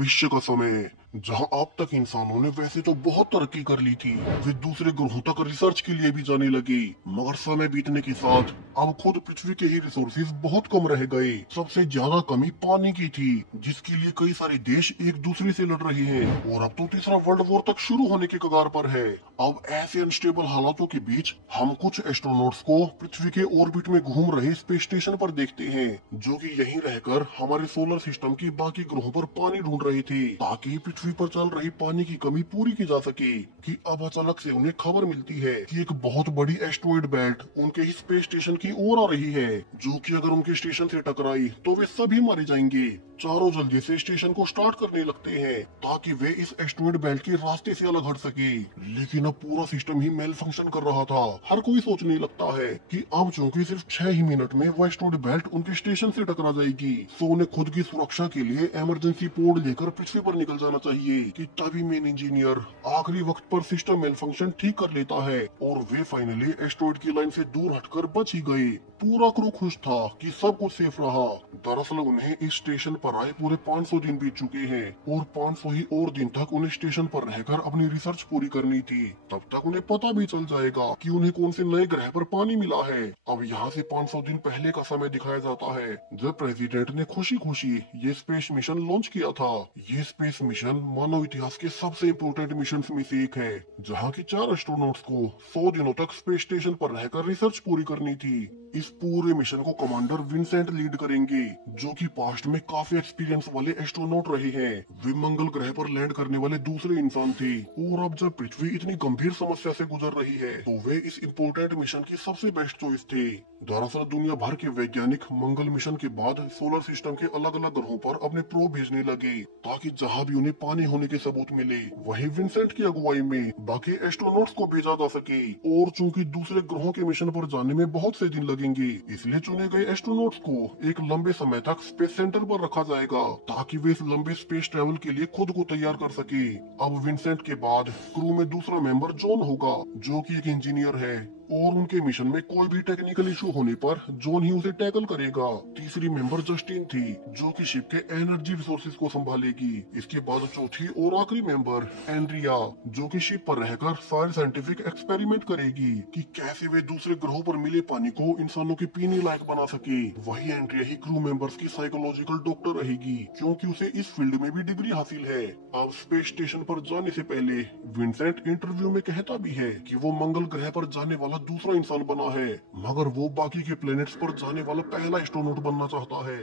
भविष्य का समय, जहां अब तक इंसानों ने वैसे तो बहुत तरक्की कर ली थी, वे दूसरे ग्रहों तक रिसर्च के लिए भी जाने लगे। मगर समय बीतने के साथ अब खुद पृथ्वी के ही रिसोर्सेज बहुत कम रह गए। सबसे ज्यादा कमी पानी की थी, जिसके लिए कई सारे देश एक दूसरे से लड़ रहे हैं और अब तो तीसरा वर्ल्ड वॉर तक शुरू होने के कगार पर है। अब ऐसे अनस्टेबल हालातों के बीच हम कुछ एस्ट्रोनॉट्स को पृथ्वी के ऑर्बिट में घूम रहे स्पेस स्टेशन पर देखते हैं, जो कि यहीं रहकर हमारे सोलर सिस्टम की बाकी ग्रहों पर पानी ढूंढ रहे थे, ताकि पृथ्वी पर चल रही पानी की कमी पूरी की जा सके। कि अब अचानक से उन्हें खबर मिलती है कि एक बहुत बड़ी एस्ट्रॉइड बेल्ट उनके ही स्पेस स्टेशन की ओर आ रही है, जो कि अगर उनके स्टेशन से टकराई तो वे सभी मारे जाएंगे। चारों जल्दी से स्टेशन को स्टार्ट करने लगते हैं ताकि वे इस एस्ट्रॉइड बेल्ट के रास्ते से अलग हट सके। लेकिन अब पूरा सिस्टम ही मेल फंक्शन कर रहा था। हर कोई सोचने लगता है कि अब चूंकि सिर्फ 6 ही मिनट में वो एस्ट्रॉइड बेल्ट उनके स्टेशन से टकरा जाएगी, तो उन्हें खुद की सुरक्षा के लिए इमरजेंसी पोर्ट लेकर पृथ्वी पर निकल जाना चाहिए। कि तभी मेन इंजीनियर आखिरी वक्त पर सिस्टम मेल फंक्शन ठीक कर लेता है और वे फाइनली एस्ट्रॉइड की लाइन से दूर हटकर बच ही गए। पूरा क्रू खुश था कि सब कुछ सेफ रहा। दरअसल उन्हें इस स्टेशन पर आए पूरे 500 दिन बीत चुके हैं और 500 ही और दिन तक उन्हें स्टेशन पर रहकर अपनी रिसर्च पूरी करनी थी। तब तक उन्हें पता भी चल जाएगा कि उन्हें कौन से नए ग्रह पर पानी मिला है। अब यहाँ से 500 दिन पहले का समय दिखाया जाता है, जब प्रेसिडेंट ने खुशी खुशी ये स्पेस मिशन लॉन्च किया था। ये स्पेस मिशन मानव इतिहास के सबसे इम्पोर्टेंट मिशन में से एक है, जहाँ की 4 एस्ट्रोनॉट्स को 100 दिनों तक स्पेस स्टेशन पर रहकर रिसर्च पूरी करनी थी। इस पूरे मिशन को कमांडर विंसेंट लीड करेंगे, जो कि पास्ट में काफी एक्सपीरियंस वाले एस्ट्रोनॉट रहे हैं। वे मंगल ग्रह पर लैंड करने वाले दूसरे इंसान थे और अब जब पृथ्वी इतनी गंभीर समस्या से गुजर रही है, तो वे इस इम्पोर्टेंट मिशन की सबसे बेस्ट चॉइस थे। दरअसल दुनिया भर के वैज्ञानिक मंगल मिशन के बाद सोलर सिस्टम के अलग अलग ग्रहों पर अपने प्रोब भेजने लगे, ताकि जहाँ भी उन्हें पानी होने के सबूत मिले, वहीं विंसेंट की अगुवाई में बाकी एस्ट्रोनॉट्स को भेजा जा सके। और चूंकि दूसरे ग्रहों के मिशन पर जाने में बहुत से दिन लगेंगे, इसलिए चुने गए एस्ट्रोनॉट्स को एक लंबे समय तक स्पेस सेंटर पर रखा जाएगा, ताकि वे इस लंबे स्पेस ट्रेवल के लिए खुद को तैयार कर सके। अब विंसेंट के बाद क्रू में दूसरा मेंबर जॉन होगा, जो कि एक इंजीनियर है और उनके मिशन में कोई भी टेक्निकल इशू होने पर जॉन ही उसे टैकल करेगा। तीसरी मेंबर जस्टिन थी, जो कि शिप के एनर्जी रिसोर्सेज को संभालेगी। इसके बाद चौथी और आखिरी मेंबर एंड्रिया, जो कि शिप पर रहकर सारे साइंटिफिक एक्सपेरिमेंट करेगी कि कैसे वे दूसरे ग्रहों पर मिले पानी को इंसानों के पीने लायक बना सके। वही एंड्रिया ही क्रू मेंबर्स की साइकोलॉजिकल डॉक्टर रहेगी, क्योंकि उसे इस फील्ड में भी डिग्री हासिल है। अब स्पेस स्टेशन पर जाने से पहले विंसेंट इंटरव्यू में कहता भी है कि वो मंगल ग्रह पर जाने वाला दूसरा इंसान बना है, मगर वो बाकी के प्लैनेट्स पर जाने वाला पहला एस्ट्रोनॉट बनना चाहता है।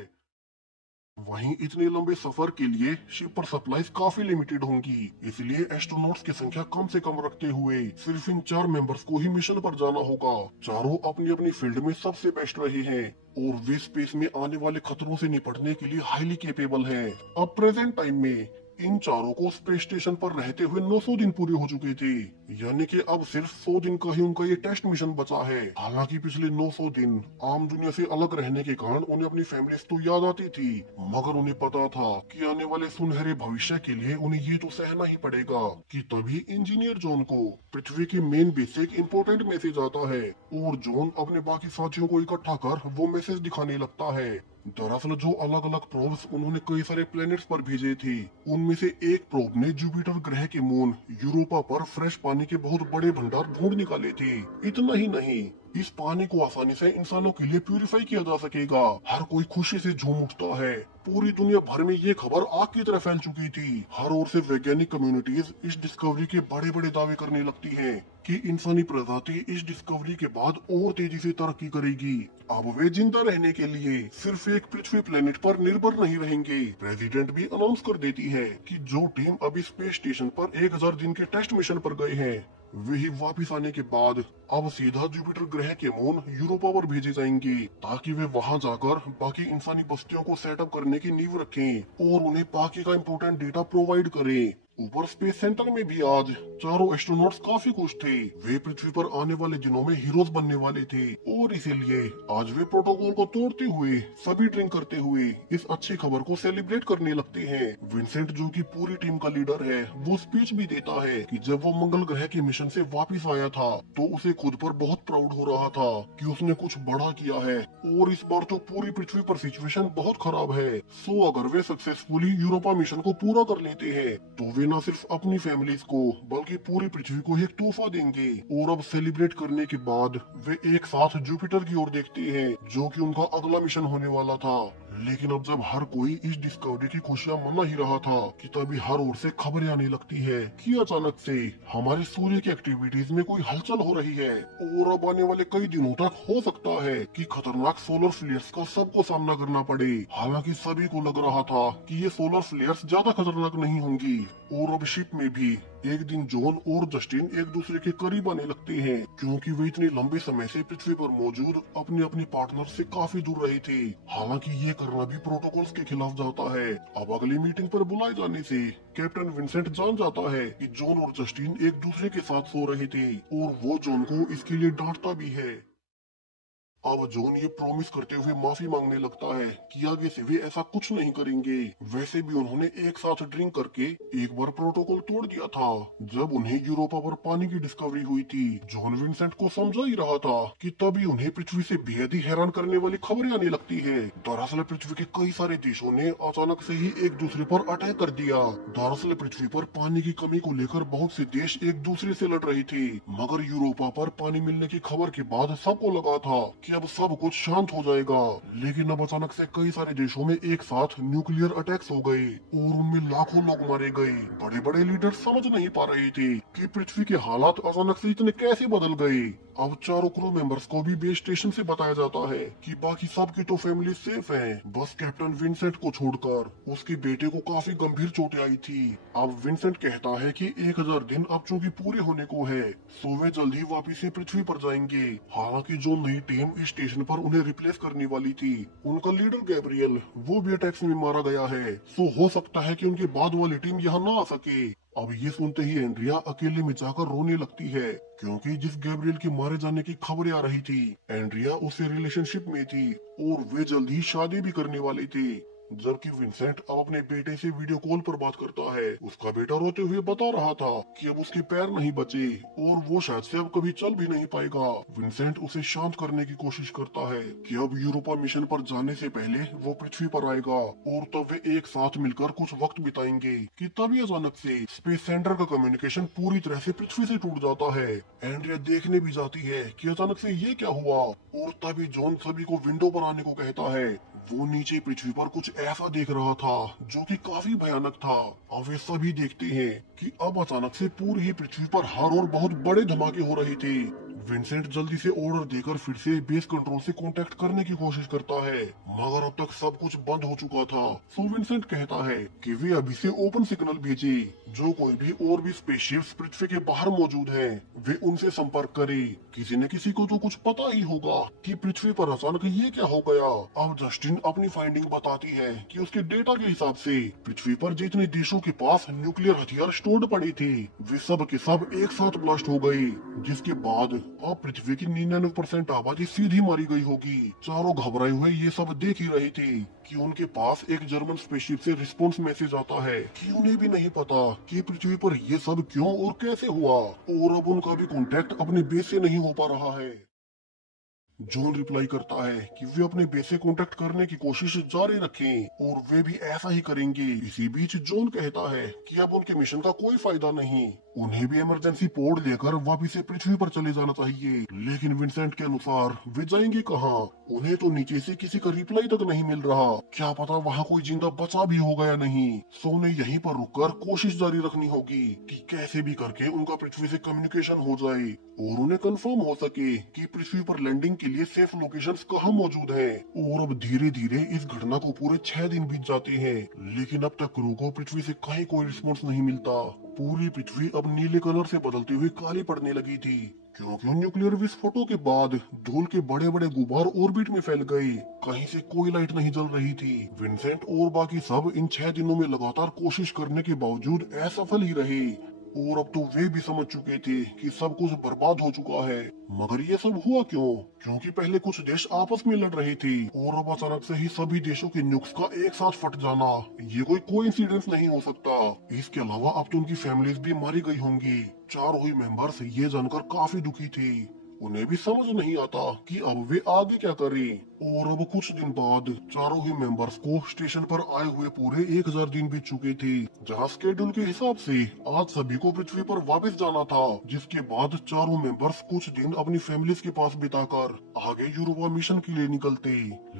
वहीं इतने लंबे सफर के लिए शिप पर सप्लाईज काफी लिमिटेड होंगी, इसलिए एस्ट्रोनॉट्स की संख्या कम से कम रखते हुए सिर्फ इन 4 मेंबर्स को ही मिशन पर जाना होगा। चारों अपनी अपनी फील्ड में सबसे बेस्ट रहे हैं और वे स्पेस में आने वाले खतरों से निपटने के लिए हाईली कैपेबल हैं। अब प्रेजेंट टाइम में इन चारों को स्पेस स्टेशन पर रहते हुए 900 दिन पूरे हो चुके थे, यानी कि अब सिर्फ 100 दिन का ही उनका ये टेस्ट मिशन बचा है। हालांकि पिछले 900 दिन आम दुनिया से अलग रहने के कारण उन्हें अपनी फैमिली तो याद आती थी, मगर उन्हें पता था कि आने वाले सुनहरे भविष्य के लिए उन्हें ये तो सहना ही पड़ेगा। कि तभी इंजीनियर जॉन को पृथ्वी के मेन बेस से एक इम्पोर्टेंट मैसेज आता है और जॉन अपने बाकी साथियों को इकट्ठा कर वो मैसेज दिखाने लगता है। दरअसल जो अलग अलग प्रोब्स उन्होंने कई सारे प्लैनेट्स पर भेजे थे, उनमें से एक प्रोब ने जुपिटर ग्रह के मून यूरोपा पर फ्रेश पानी के बहुत बड़े भंडार ढूंढ निकाले थे। इतना ही नहीं, इस पानी को आसानी से इंसानों के लिए प्यूरिफाई किया जा सकेगा। हर कोई खुशी से झूम उठता है। पूरी दुनिया भर में ये खबर आग की तरह फैल चुकी थी। हर ओर से वैज्ञानिक कम्युनिटीज इस डिस्कवरी के बड़े बड़े दावे करने लगती है कि इंसानी प्रजाति इस डिस्कवरी के बाद और तेजी से तरक्की करेगी। अब वे जिंदा रहने के लिए सिर्फ एक पृथ्वी प्लेनेट पर निर्भर नहीं रहेंगे। प्रेसिडेंट भी अनाउंस कर देती है कि जो टीम अभी स्पेस स्टेशन पर 1000 दिन के टेस्ट मिशन पर गए हैं, वे ही वापिस आने के बाद अब सीधा जुपिटर ग्रह के मून यूरोपा पर भेजे जाएंगे, ताकि वे वहां जाकर बाकी इंसानी बस्तियों को सेटअप करने की नींव रखें और उन्हें बाकी का इम्पोर्टेंट डेटा प्रोवाइड करें। ऊपर स्पेस सेंटर में भी आज चारों एस्ट्रोनॉट्स काफी खुश थे। वे पृथ्वी पर आने वाले दिनों में हीरोज बनने वाले थे और इसीलिए आज वे प्रोटोकॉल को तोड़ते हुए सभी ड्रिंक करते हुए इस अच्छी खबर को सेलिब्रेट करने लगते हैं। विंसेंट जो कि पूरी टीम का लीडर है, वो स्पीच भी देता है कि जब वो मंगल ग्रह के मिशन से वापस आया था तो उसे खुद पर बहुत प्राउड हो रहा था कि उसने कुछ बड़ा किया है और इस बार तो पूरी पृथ्वी पर सिचुएशन बहुत खराब है। सो अगर वे सक्सेसफुली यूरोपा मिशन को पूरा कर लेते हैं तो वे न सिर्फ अपनी फैमिलीज को बल्कि पूरी पृथ्वी को एक तोहफा देंगे। और अब सेलिब्रेट करने के बाद वे एक साथ जुपिटर की ओर देखते हैं जो कि उनका अगला मिशन होने वाला था। लेकिन अब जब हर कोई इस डिस्कवरी की खुशियां मना ही रहा था कि तभी हर ओर से खबरें आने लगती है कि अचानक से हमारे सूर्य की एक्टिविटीज में कोई हलचल हो रही है और अब आने वाले कई दिनों तक हो सकता है कि खतरनाक सोलर फ्लेयर्स का सबको सामना करना पड़े। हालांकि सभी को लग रहा था कि ये सोलर फ्लेयर्स ज्यादा खतरनाक नहीं होंगी। और अब शिप में भी एक दिन जॉन और जस्टिन एक दूसरे के करीब आने लगते हैं क्योंकि वे इतने लंबे समय से पृथ्वी पर मौजूद अपने अपने पार्टनर से काफी दूर रहे थे। हालांकि ये करना भी प्रोटोकॉल्स के खिलाफ जाता है। अब अगली मीटिंग पर बुलाए जाने से कैप्टन विंसेंट जान जाता है कि जॉन और जस्टिन एक दूसरे के साथ सो रहे थे और वो जॉन को इसके लिए डांटता भी है। अब जॉन ये प्रॉमिस करते हुए माफी मांगने लगता है कि आगे से वे ऐसा कुछ नहीं करेंगे। वैसे भी उन्होंने एक साथ ड्रिंक करके एक बार प्रोटोकॉल तोड़ दिया था जब उन्हें यूरोपा पर पानी की डिस्कवरी हुई थी। जॉन विंसेंट को समझा ही रहा था कि तभी उन्हें पृथ्वी से बेहद ही हैरान करने वाली खबरें आने लगती है। दरअसल पृथ्वी के कई सारे देशों ने अचानक से ही एक दूसरे पर अटैक कर दिया। दरअसल पृथ्वी पर पानी की कमी को लेकर बहुत से देश एक दूसरे से लड़ रहे थे, मगर यूरोपा पर पानी मिलने की खबर के बाद सबको लगा था कि अब सब कुछ शांत हो जाएगा। लेकिन अब अचानक से कई सारे देशों में एक साथ न्यूक्लियर अटैक्स हो गए और उनमें लाखों लोग मारे गए। बड़े बड़े लीडर समझ नहीं पा रहे थे कि पृथ्वी के हालात अचानक से इतने कैसे बदल गए। अब चारों क्रू मेंबर्स को भी बेस स्टेशन से बताया जाता है कि बाकी सबकी तो फैमिली सेफ है, बस कैप्टन विंसेंट को छोड़कर। उसके बेटे को काफी गंभीर चोटें आई थी। अब विंसेंट कहता है कि 1000 दिन अब चूंकि पूरे होने को है, सो वे जल्द ही वापिस से पृथ्वी पर जाएंगे। हालांकि जो नई टीम इस स्टेशन पर उन्हें रिप्लेस करने वाली थी, उनका लीडर गैब्रियल, वो भी अटैक्स में मारा गया है। सो हो सकता है कि उनके बाद वाली टीम यहाँ न आ सके। अब ये सुनते ही एंड्रिया अकेले में जाकर रोने लगती है क्योंकि जिस गैब्रियल के मारे जाने की खबरें आ रही थी, एंड्रिया उससे रिलेशनशिप में थी और वे जल्द ही शादी भी करने वाले थे। जबकि विंसेंट अब अपने बेटे से वीडियो कॉल पर बात करता है। उसका बेटा रोते हुए बता रहा था कि अब उसके पैर नहीं बचे और वो शायद से अब कभी चल भी नहीं पाएगा। विंसेंट उसे शांत करने की कोशिश करता है कि अब यूरोपा मिशन पर जाने से पहले वो पृथ्वी पर आएगा और तब वे एक साथ मिलकर कुछ वक्त बिताएंगे। कि तभी अचानक से स्पेस सेंटर का कम्युनिकेशन पूरी तरह से पृथ्वी से टूट जाता है। एंड्रिया देखने भी जाती है कि अचानक से ये क्या हुआ और तभी जॉन सभी को विंडो पर आने को कहता है। वो नीचे पृथ्वी पर कुछ ऐसा देख रहा था जो कि काफी भयानक था। अब वे सभी देखते हैं कि अब अचानक से पूरी ही पृथ्वी पर हर ओर बहुत बड़े धमाके हो रहे थे। विंसेंट जल्दी से ऑर्डर देकर फिर से बेस कंट्रोल से कांटेक्ट करने की कोशिश करता है, मगर अब तक सब कुछ बंद हो चुका था। सो विंसेंट कहता है कि वे अभी से ओपन सिग्नल भेजे, जो कोई भी और भी स्पेसशिप्स पृथ्वी के बाहर मौजूद हैं, वे उनसे संपर्क करे। किसी न किसी को तो कुछ पता ही होगा कि पृथ्वी पर अचानक ये क्या हो गया। अब जस्टिन अपनी फाइंडिंग बताती है कि उसके डेटा के हिसाब से पृथ्वी पर जितने देशों के पास न्यूक्लियर हथियार स्टोर्ड पड़े थे, वे सब के सब एक साथ ब्लास्ट हो गए, जिसके बाद अब पृथ्वी की 99% आबादी सीधी मारी गई होगी। चारों घबराए हुए ये सब देख ही रहे थे कि उनके पास एक जर्मन स्पेसशिप से रिस्पॉन्स मैसेज आता है कि उन्हें भी नहीं पता कि पृथ्वी पर ये सब क्यों और कैसे हुआ और अब उनका भी कांटेक्ट अपने बेस से नहीं हो पा रहा है। जॉन रिप्लाई करता है कि वे अपने बेस से कांटेक्ट करने की कोशिश जारी रखें और वे भी ऐसा ही करेंगे। इसी बीच जॉन कहता है कि अब उनके मिशन का कोई फायदा नहीं, उन्हें भी इमरजेंसी पोर्ट लेकर वापिस से पृथ्वी पर चले जाना चाहिए। लेकिन विंसेंट के अनुसार वे जाएंगे कहाँ? उन्हें तो नीचे से किसी का रिप्लाई तक नहीं मिल रहा, क्या पता वहाँ कोई जिंदा बचा भी होगा या नहीं। सो उन्हें यहीं पर रुककर कोशिश जारी रखनी होगी कि कैसे भी करके उनका पृथ्वी से कम्युनिकेशन हो जाए और उन्हें कंफर्म हो सके कि पृथ्वी पर लैंडिंग के लिए सेफ लोकेशंस कहाँ मौजूद हैं। और अब धीरे धीरे इस घटना को पूरे 6 दिन बीत जाते हैं, लेकिन अब तक क्रू को पृथ्वी से कहीं कोई रिस्पॉन्स नहीं मिलता। पूरी पृथ्वी अब नीले कलर से बदलते हुए काली पड़ने लगी थी क्योंकि न्यूक्लियर विस्फोटों के बाद धूल के बड़े बड़े गुबार ऑर्बिट में फैल गए। कहीं से कोई लाइट नहीं जल रही थी। विंसेंट और बाकी सब इन 6 दिनों में लगातार कोशिश करने के बावजूद असफल ही रहे। और अब तो वे भी समझ चुके थे कि सब कुछ बर्बाद हो चुका है। मगर ये सब हुआ क्यों? क्योंकि पहले कुछ देश आपस में लड़ रहे थे और अब अचानक से ही सभी देशों के न्यूक्स का एक साथ फट जाना, ये कोई कोइंसिडेंस नहीं हो सकता। इसके अलावा अब तो उनकी फैमिलीज भी मारी गई होंगी। चारों ही मेंबर्स ये जानकर काफी दुखी थे। उन्हें भी समझ नहीं आता कि अब वे आगे क्या करें। और अब कुछ दिन बाद चारों ही मेंबर्स को स्टेशन पर आए हुए पूरे 1000 दिन बीत चुके थे, जहां स्केड्यूल के हिसाब से आज सभी को पृथ्वी पर वापस जाना था। जिसके बाद चारों मेंबर्स कुछ दिन अपनी फैमिलीज के पास बिताकर आगे यूरोपा मिशन के लिए निकलते।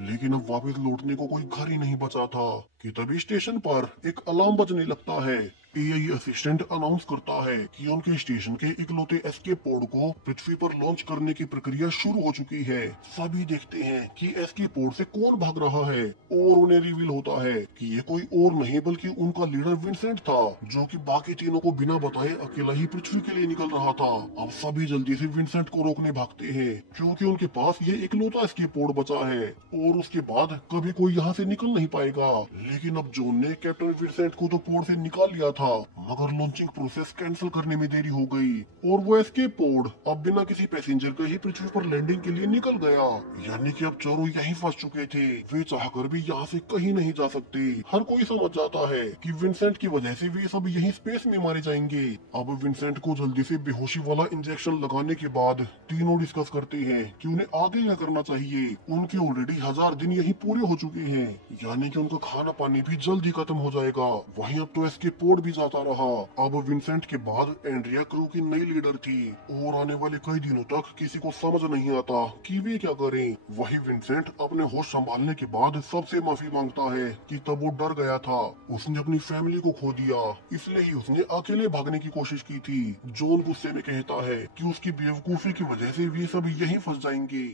लेकिन अब वापस लौटने को कोई घर ही नहीं बचा था कि तभी स्टेशन पर एक अलार्म बजने लगता है। एआई असिस्टेंट अनाउंस करता है कि उनके स्टेशन के इकलौते एस्केप पोड को पृथ्वी पर लॉन्च करने की प्रक्रिया शुरू हो चुकी है। सभी देखते हैं कि एस्केप पोड से कौन भाग रहा है और उन्हें रिवील होता है कि ये कोई और नहीं बल्कि उनका लीडर विंसेंट था, जो कि बाकी तीनों को बिना बताए अकेला ही पृथ्वी के लिए निकल रहा था। अब सभी जल्दी से विंसेंट को रोकने भागते हैं क्योंकि उनके पास ये इकलौता एस्केप पोड बचा है और उसके बाद कभी कोई यहाँ से निकल नहीं पाएगा। लेकिन अब जॉन ने कैप्टन विंसेंट को तो पोड से निकाल लिया था, मगर लॉन्चिंग प्रोसेस कैंसिल करने में देरी हो गई और वो एस्केप पोड अब बिना किसी पैसेंजर के ही पृथ्वी पर लैंडिंग के लिए निकल गया। यानी कि अब चारों यहीं फंस चुके थे। वे चाहकर भी यहाँ से कहीं नहीं जा सकते। हर कोई समझ जाता है कि विंसेंट की वजह से वे सब यहीं स्पेस में मारे जाएंगे। अब विंसेंट को जल्दी से बेहोशी वाला इंजेक्शन लगाने के बाद तीनों डिस्कस करते हैं कि उन्हें आगे क्या करना चाहिए। उनके ऑलरेडी 1000 दिन यहीं पूरे हो चुके हैं, यानी कि उनका खाना पानी भी जल्द ही खत्म हो जाएगा। वहीं अब तो एस्केप पोड भी जाता रहा। अब विंसेंट के बाद एंड्रिया क्रू की नई लीडर थी और आने वाले कई दिनों तक किसी को समझ नहीं आता कि वे क्या करें। वही विंसेंट अपने होश संभालने के बाद सबसे माफी मांगता है कि तब वो डर गया था। उसने अपनी फैमिली को खो दिया, इसलिए ही उसने अकेले भागने की कोशिश की थी। जॉन गुस्से में कहता है कि उसकी बेवकूफी की वजह से वे सब यहीं फंस जाएंगे।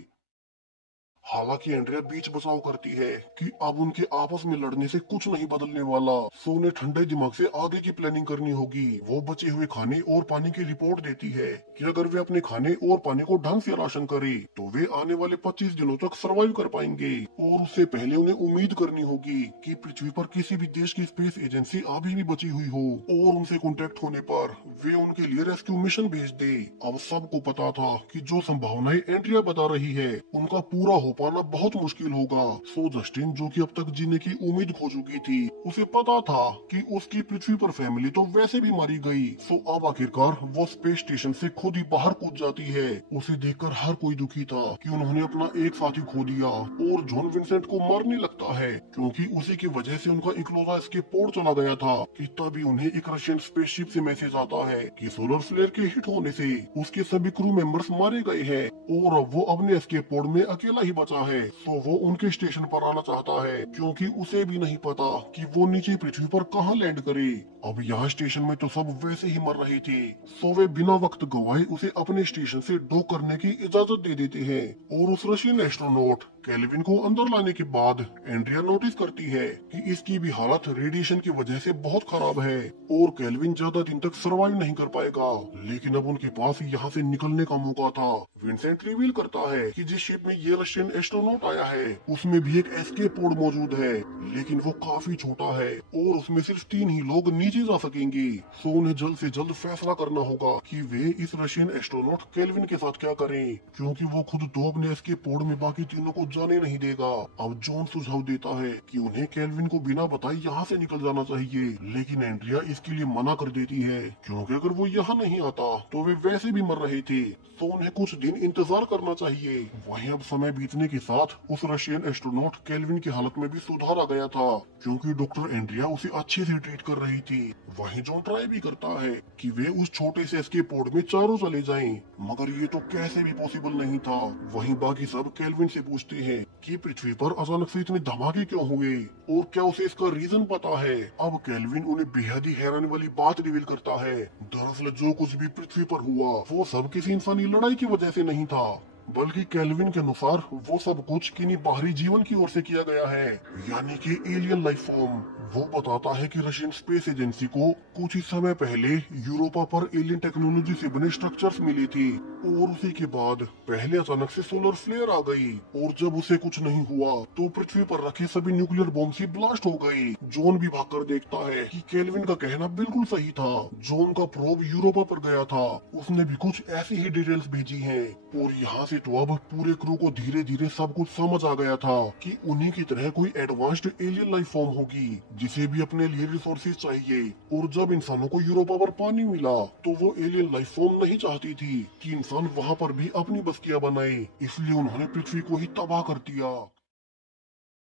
हालांकि एंड्रिया बीच बचाव करती है कि अब उनके आपस में लड़ने से कुछ नहीं बदलने वाला, सो उन्हें ठंडे दिमाग से आगे की प्लानिंग करनी होगी। वो बचे हुए खाने और पानी की रिपोर्ट देती है कि अगर वे अपने खाने और पानी को ढंग से राशन करें तो वे आने वाले 25 दिनों तक सरवाइव कर पाएंगे। और उससे पहले उन्हें उम्मीद करनी होगी कि पृथ्वी पर किसी भी देश की स्पेस एजेंसी अभी भी बची हुई हो और उनसे कॉन्टेक्ट होने पर वे उनके लिए रेस्क्यू मिशन भेज दे। अब सबको पता था कि जो संभावनाएं एंड्रिया बता रही है उनका पूरा हो पाना बहुत मुश्किल होगा। सो जस्टिन, जो कि अब तक जीने की उम्मीद खो चुकी थी, उसे पता था कि उसकी पृथ्वी पर फैमिली तो वैसे भी मारी गई। सो अब आखिरकार वो स्पेस स्टेशन से खुद ही बाहर कूद जाती है। उसे देखकर हर कोई दुखी था कि उन्होंने अपना एक साथी खो दिया और जॉन विंसेंट को मारने लगता है क्योंकि उसी की वजह से उनका इकलौता एस्केप पोड चला गया था। कि तभी उन्हें एक रशियन स्पेसशिप से मैसेज आता है कि सोलर फ्लेयर के हिट होने से उसके सभी क्रू मेंबर्स मारे गए हैं और अब वो अपने एस्केप पोड में अकेला ही बचा है। तो वो उनके स्टेशन पर आना चाहता है क्योंकि उसे भी नहीं पता कि वो नीचे पृथ्वी पर कहाँ लैंड करे। अब यहाँ स्टेशन में तो सब वैसे ही मर रहे थे, सो वे बिना वक्त गवाए उसे अपने स्टेशन से डॉक करने की इजाजत दे देते हैं। और उस रशियन एस्ट्रोनॉट केल्विन को अंदर लाने के बाद एंड्रिया नोटिस करती है कि इसकी भी हालत रेडिएशन की वजह से बहुत खराब है और केल्विन ज्यादा दिन तक सरवाइव नहीं कर पाएगा। लेकिन अब उनके पास यहाँ से निकलने का मौका था। विंसेंट रिवील करता है कि जिस शिप में ये रशियन एस्ट्रोनॉट आया है उसमें भी एक एस्केप पोड मौजूद है, लेकिन वो काफी छोटा है और उसमें सिर्फ 3 ही लोग नीचे जा सकेंगे। सो उन्हें जल्द से जल्द फैसला करना होगा कि वे इस रशियन एस्ट्रोनॉट केल्विन के साथ क्या करें, क्योंकि वो खुद तो अपने एस्केप पोड में बाकी तीनों को जाने नहीं देगा। अब जॉन सुझाव देता है कि उन्हें केल्विन को बिना बताए यहाँ से निकल जाना चाहिए, लेकिन एंड्रिया इसके लिए मना कर देती है क्योंकि अगर वो यहाँ नहीं आता तो वे वैसे भी मर रहे थे, तो उन्हें कुछ दिन इंतजार करना चाहिए। वहीं अब समय बीतने के साथ उस रशियन एस्ट्रोनॉट केल्विन की हालत में भी सुधार आ गया था क्योंकि डॉक्टर एंड्रिया उसे अच्छे से ट्रीट कर रही थी। वहीं जॉन ट्राई भी करता है कि वे उस छोटे से एस्केप पोड में चारों चले जाएं, मगर ये तो कैसे भी पॉसिबल नहीं था। वहीं बाकी सब केल्विन से पूछते हैं कि पृथ्वी पर अचानक से इतने धमाके क्यों हुए और क्या उसे इसका रीजन पता है। अब केल्विन उन्हें बेहद ही हैरानी वाली बात रिवील करता है। दरअसल जो कुछ भी पृथ्वी पर हुआ वो सब किसी इंसानी लड़ाई की वजह से नहीं था, बल्कि केल्विन के अनुसार वो सब कुछ किन्हीं बाहरी जीवन की ओर से किया गया है, यानी कि एलियन लाइफ फॉर्म। वो बताता है कि रशियन स्पेस एजेंसी को कुछ ही समय पहले यूरोपा पर एलियन टेक्नोलॉजी से बने स्ट्रक्चर्स मिली थी और उसी के बाद पहले अचानक से सोलर फ्लेयर आ गई और जब उसे कुछ नहीं हुआ तो पृथ्वी पर रखे सभी न्यूक्लियर बॉम्ब ही ब्लास्ट हो गए। जॉन भी भागकर देखता है कि केल्विन का कहना बिल्कुल सही था। जॉन का प्रोब यूरोपा पर गया था, उसने भी कुछ ऐसी ही डिटेल्स भेजी हैं और यहाँ से तो अब पूरे क्रू को धीरे धीरे सब कुछ समझ आ गया था कि उन्हीं की तरह कोई एडवांस्ड एलियन लाइफ फॉर्म होगी जिसे भी अपने लिए रिसोर्सेज चाहिए। और जब इंसानों को यूरोपा पर पानी मिला तो वो एलियन लाइफ फॉर्म नहीं चाहती थी कि इंसान वहाँ पर भी अपनी बस्तियां बनाए, इसलिए उन्होंने पृथ्वी को ही तबाह कर दिया।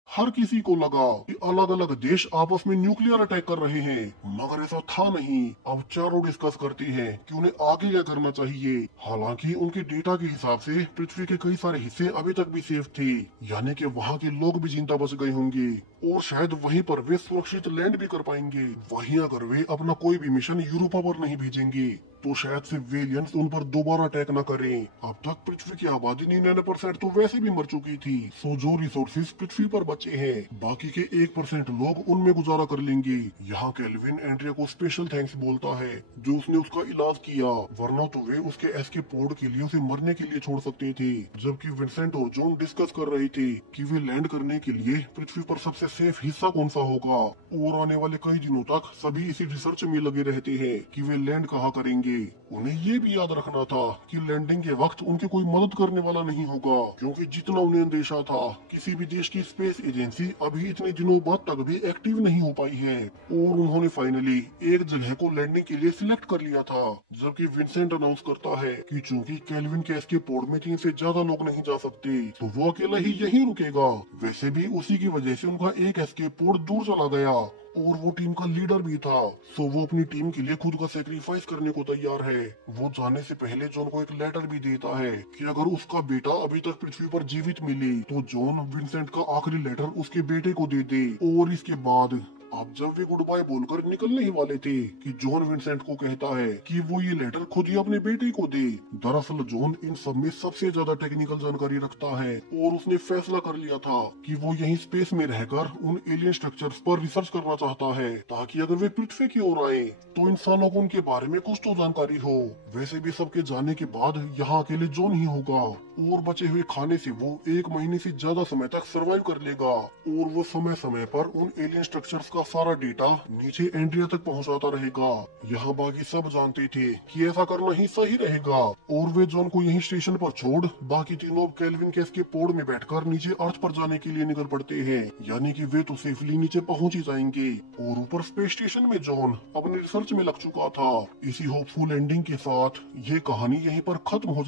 हर किसी को लगा कि अलग अलग देश आपस में न्यूक्लियर अटैक कर रहे हैं, मगर ऐसा था नहीं। अब चारों डिस्कस करती हैं कि उन्हें आगे क्या करना चाहिए। हालांकि उनके डेटा के हिसाब से पृथ्वी के कई सारे हिस्से अभी तक भी सेफ थे, यानी कि वहाँ के लोग भी जिंदा बच गए होंगे और शायद वहीं पर वे सुरक्षित लैंड भी कर पाएंगे। वहीं अगर वे अपना कोई भी मिशन यूरोपा पर नहीं भेजेंगे तो शायद से वेलियंस उन पर दोबारा अटैक न करें। अब तक पृथ्वी की आबादी 99% तो वैसे भी मर चुकी थी, सो जो रिसोर्सेज पृथ्वी पर बचे हैं बाकी के 1% लोग उनमें गुजारा कर लेंगे। यहाँ केल्विन एंड्रिया को स्पेशल थैंक्स बोलता है जो उसने उसका इलाज किया, वरना तो वे उसके एस्केप पोड के लिए उसे मरने के लिए छोड़ सकते थे। जबकि विंसेंट और जॉन डिस्कस कर रहे थे कि वे लैंड करने के लिए पृथ्वी पर सबसे सेफ हिस्सा कौन सा होगा और आने वाले कई दिनों तक सभी इसी रिसर्च में लगे रहते हैं कि वे लैंड कहाँ करेंगे। उन्हें ये भी याद रखना था कि लैंडिंग के वक्त उनकी कोई मदद करने वाला नहीं होगा, क्योंकि जितना उन्हें अंदेशा था किसी भी देश की स्पेस एजेंसी अभी इतने दिनों बाद तक भी एक्टिव नहीं हो पाई है। और उन्होंने फाइनली एक जगह को लैंडिंग के लिए सिलेक्ट कर लिया था। जबकि विंसेंट अनाउंस करता है कि चूंकि केल्विन के एस्केप पोड में 3 से ज्यादा लोग नहीं जा सकते तो वो अकेला ही यहीं रुकेगा। वैसे भी उसी की वजह से उनका एक एस्केप पोड दूर चला गया और वो टीम का लीडर भी था, सो वो अपनी टीम के लिए खुद का सेक्रीफाइस करने को तैयार है। वो जाने से पहले जॉन को एक लेटर भी देता है कि अगर उसका बेटा अभी तक पृथ्वी पर जीवित मिले तो जॉन विंसेंट का आखिरी लेटर उसके बेटे को दे दे। और इसके बाद अब जब वे गुड बाय बोलकर निकलने ही वाले थे कि जॉन विंसेंट को कहता है कि वो ये लेटर खुद ही अपने बेटे को दे। दरअसल जॉन इन सब में सबसे ज्यादा टेक्निकल जानकारी रखता है और उसने फैसला कर लिया था कि वो यहीं स्पेस में रहकर उन एलियन स्ट्रक्चर्स पर रिसर्च करना चाहता है, ताकि अगर वे पृथ्वी की ओर आए तो इंसानों को उनके बारे में कुछ तो जानकारी हो। वैसे भी सबके जाने के बाद यहाँ अकेले जॉन ही होगा और बचे हुए खाने से वो 1 महीने से ज्यादा समय तक सरवाइव कर लेगा। और वो समय समय पर उन एलियन स्ट्रक्चर्स का सारा डेटा नीचे एंड्रिया तक पहुंचाता रहेगा। यहाँ बाकी सब जानते थे कि ऐसा करना ही सही रहेगा और वे जॉन को यहीं स्टेशन पर छोड़ बाकी तीनों केल्विन के एस्केप पोड में बैठकर नीचे अर्थ पर जाने के लिए निकल पड़ते हैं। यानी कि वे तो सेफली नीचे पहुंच ही जाएंगे। और ऊपर स्पेस स्टेशन में जॉन अपने रिसर्च में लग चुका था। इसी होपफुल एंडिंग के साथ ये कहानी यहीं पर खत्म हो